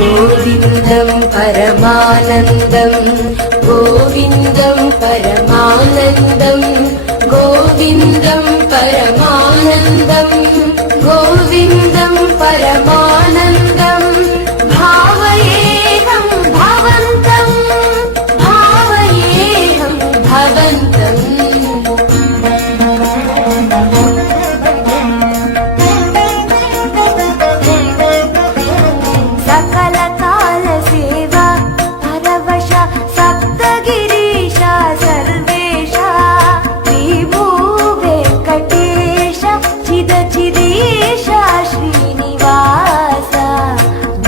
गोविन्दं परमानन्दं गोविन्दं परमानन्दं गोविन्दं परमानन्दं गोविन्दं परमानन्दं भावयेऽहं भवन्तं भावयेऽहं भवन्तम्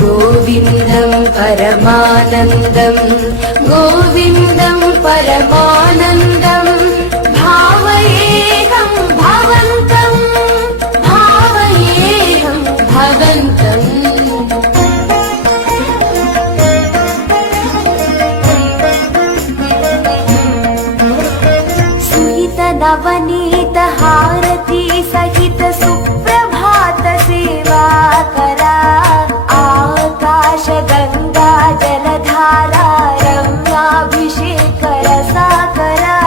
गोविन्दं परमानन्दं गोविन्दं परमानन्दं भावयेऽहं भवन्तं भावयेऽहं भवन्तम् सुहित नवनीत हारती सहित सुप्रभात सेवा करा आकाश गंगा जलधारा रम्याभिषेक रसाकरा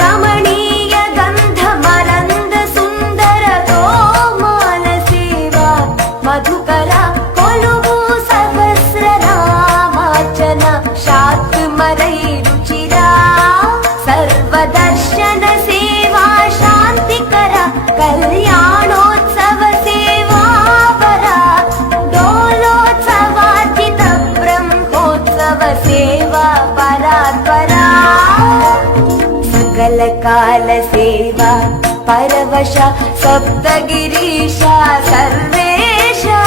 रमणीय गंध मरंद सुंदर गोमाल सेवा मधुकरा कोलुवु सहस्र नामार्चन शात्मरै रुचिरा सर्वदर्शन सेवा शांतिकर कल्याणोत्सव सेवा वरा डोलोत्सवार्जित ब्रह्मोत्सव सेवा परात्परा सकल काल सेवा परवश सप्तगिरीशा सर्वेशा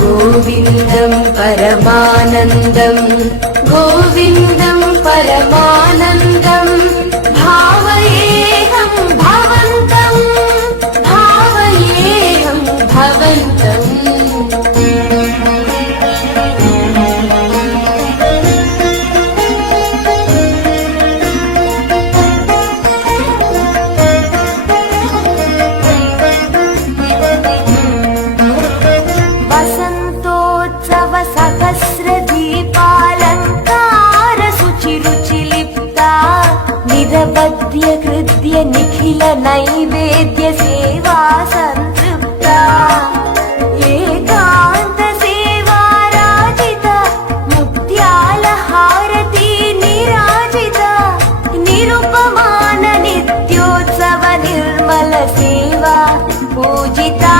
गोविन्दं परमानन्दं गोविन्दं परमानन्दं भावयेऽहं भवन्तं भावयेऽहं भवन्तम् वसन्तोत्सव सहस्र दीपालङ्कार शुचिरुचिलिप्ता निरवध्य हृद्य निखिल नैवेद्य सेवा संतृप्ता एकान्त सेवा राजिता मुक्त्याल हारती निराजिता निरुपमान नित्योत्सव निर्मल सेवा पूजिता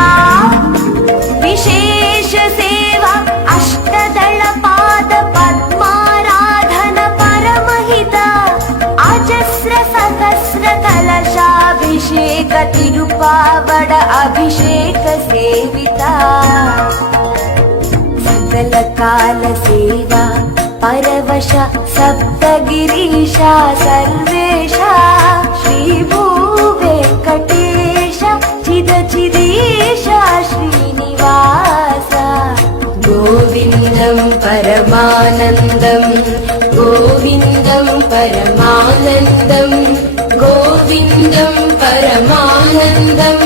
विशेष सेवा अष्टदल पाद पद्माराधन परमहिता अजस्र सहस्र कलशाभिषेक तिरुपावड अभिषेक सेविता सकल काल सेवा परवश सप्तगिरीशा सर्वेशा श्री भूवेङ्कटेश चिद चिदीशा श्रीनिवास गोविन्दं परमानन्दं गोविन्दं परमानन्दं गोविन्दं परमानन्दं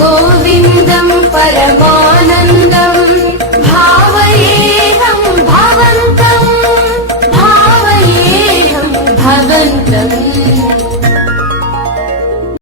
गोविन्दं परमानन्दं